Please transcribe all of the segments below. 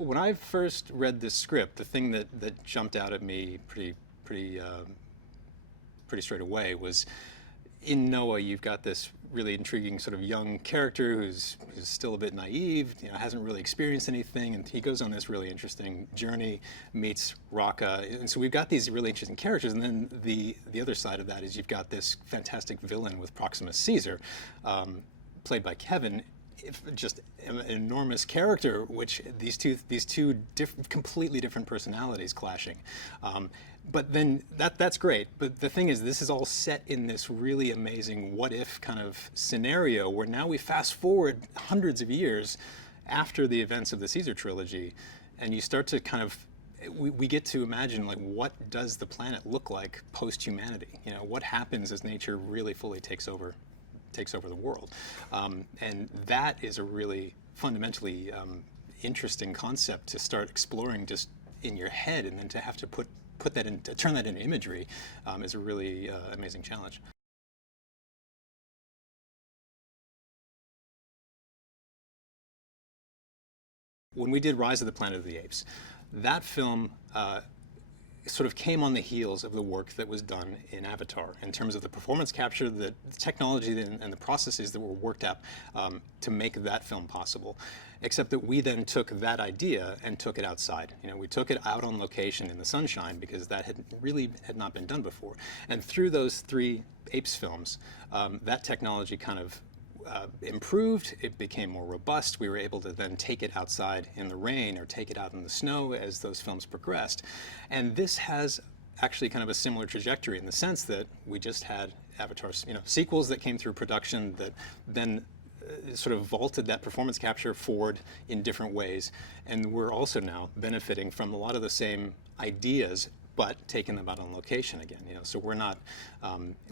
when I first read this script, the thing that jumped out at me pretty straight away was in Noah, you've got this really intriguing sort of young character who's still a bit naive, hasn't really experienced anything, and he goes on this really interesting journey, meets Raka, and so we've got these really interesting characters, and then the other side of that is you've got this fantastic villain with Proximus Caesar, played by Kevin, just an enormous character, which these two completely different personalities clashing. But then that's great. But the thing is, this is all set in this really amazing what-if kind of scenario where now we fast forward hundreds of years after the events of the Caesar trilogy, and you start to kind of we get to imagine, like, what does the planet look like post-humanity? What happens as nature really fully takes over the world, and that is a really fundamentally interesting concept to start exploring just in your head, and then to have to turn that into imagery is a really amazing challenge. When we did Rise of the Planet of the Apes, that film sort of came on the heels of the work that was done in Avatar in terms of the performance capture, the technology and the processes that were worked up to make that film possible. Except that we then took that idea and took it outside. We took it out on location in the sunshine because that had not been done before. And through those 3 Apes films, that technology kind of improved, it became more robust. We were able to then take it outside in the rain or take it out in the snow as those films progressed. And this has actually kind of a similar trajectory in the sense that we just had Avatar, sequels that came through production that then sort of vaulted that performance capture forward in different ways. And we're also now benefiting from a lot of the same ideas, but taking them out on location again. So we're not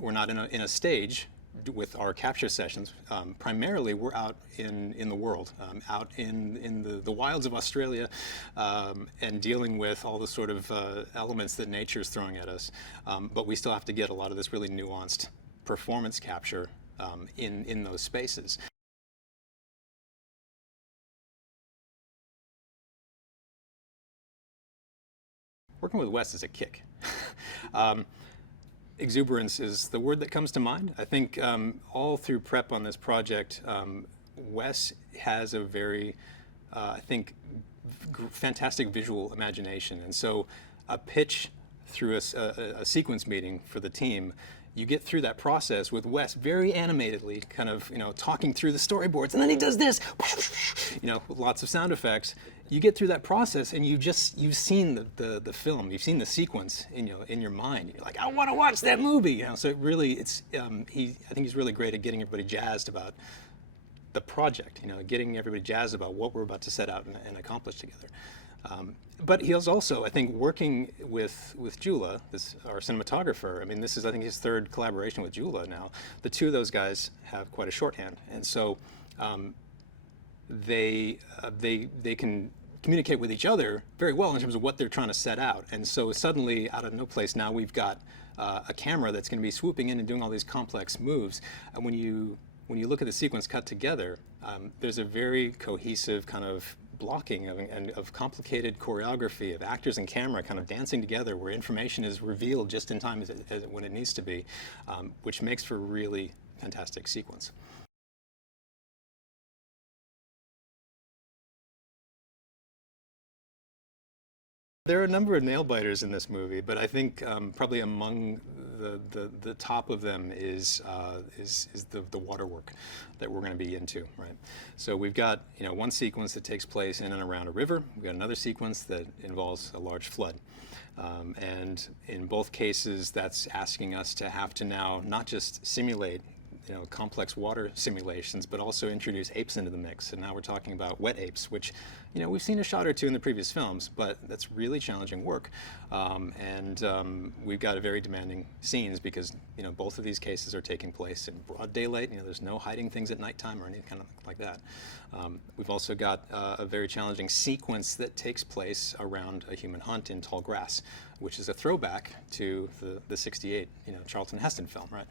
in a stage with our capture sessions. Primarily, we're out in the world, out in the wilds of Australia, and dealing with all the sort of elements that nature's throwing at us. But we still have to get a lot of this really nuanced performance capture in those spaces. Working with Wes is a kick. Exuberance is the word that comes to mind. I think all through prep on this project, Wes has a very, I think, fantastic visual imagination. And so a pitch through a sequence meeting for the team, you get through that process with Wes very animatedly, kind of, talking through the storyboards, and then he does this, with lots of sound effects. You get through that process, and you've seen the film, you've seen the sequence in your mind. You're like, I want to watch that movie. So it really, I think he's really great at getting everybody jazzed about the project. Getting everybody jazzed about what we're about to set out and accomplish together. But he was also, I think, working with Jula, our cinematographer. I mean, this is, I think, his 3rd collaboration with Jula now. The 2 of those guys have quite a shorthand, and so they can communicate with each other very well in terms of what they're trying to set out. And so suddenly, out of no place, now we've got a camera that's going to be swooping in and doing all these complex moves. And when you look at the sequence cut together, there's a very cohesive kind of blocking of complicated choreography of actors and camera kind of dancing together, where information is revealed just in time when it needs to be, which makes for a really fantastic sequence. There are a number of nail biters in this movie, but I think probably among the top of them is the water work that we're going to be into, right? So we've got one sequence that takes place in and around a river. We've got another sequence that involves a large flood, and in both cases, that's asking us to have to now not just simulate complex water simulations, but also introduce apes into the mix. And now we're talking about wet apes, which, we've seen a shot or 2 in the previous films, but that's really challenging work. We've got a very demanding scenes because, both of these cases are taking place in broad daylight. There's no hiding things at nighttime or anything kind of like that. We've also got a very challenging sequence that takes place around a human hunt in tall grass, which is a throwback to the '68, Charlton Heston film, right?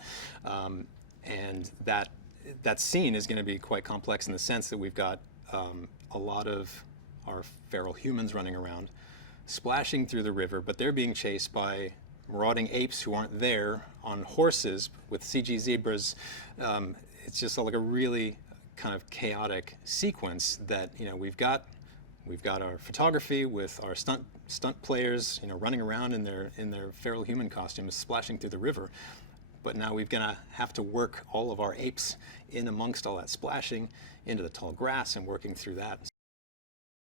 And that scene is going to be quite complex in the sense that we've got a lot of our feral humans running around, splashing through the river, but they're being chased by marauding apes who aren't there on horses with CG zebras. It's just like a really kind of chaotic sequence that, you know, we've got our photography with our stunt players, you know, running around in their feral human costumes, splashing through the river. But now we're gonna have to work all of our apes in amongst all that splashing into the tall grass and working through that.